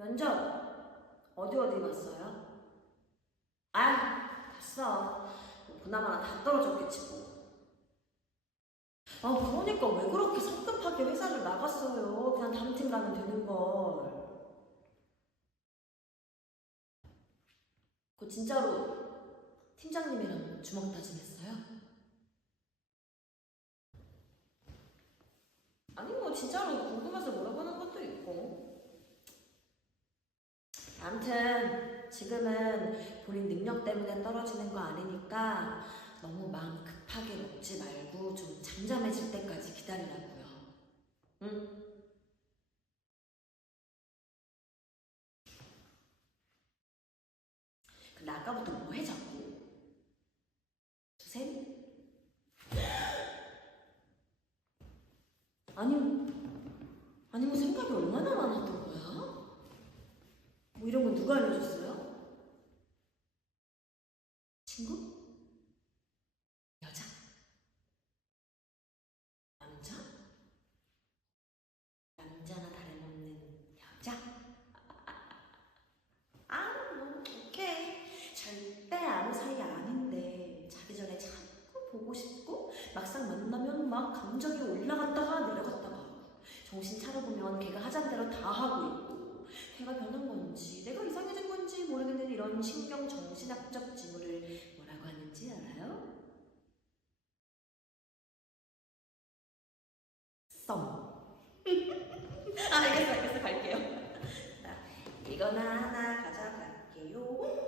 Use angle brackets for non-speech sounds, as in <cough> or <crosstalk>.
면접 어디 어디 봤어요? 아. 뭐 보나마나 다 떨어졌겠지 뭐. 아, 그러니까 왜 그렇게 성급하게 회사를 나갔어요? 그냥 다른 팀 가면 되는 걸. 그 진짜로 팀장님이랑 주먹 다짐했어요? 아니 뭐 진짜로 궁금해서 물어보는 것도 있고. 아무튼 지금은 본인 능력 때문에 떨어지는 거 아니니까 너무 마음 급하게 먹지 말고 좀 잠잠해질 때까지 기다리라고요. 응? 근데 아까부터 뭐 해 자꾸? 쌤? 아니 뭐 생각이 얼마나 많았던 거야? 뭐 이런 건 누가 알려줬어요? 친구? 여자? 남자? 남자나 다름없는 여자? 아, 뭐, 오케이. 절대 아무 사이 아닌데 자기 전에 자꾸 보고 싶고 막상 만나면 막 감정이 올라갔다가 내려갔다가 정신 차려보면 걔가 하자는 대로 다 하고 있고 걔가 변한 건 지 내가 이상해진 건지 모르겠는 이런 신경 정신학적 징후를 뭐라고 하는지 알아요? 썸. <laughs> 아, 알겠어, 알겠어, 갈게요. 자, 이거나 하나 가져갈게요.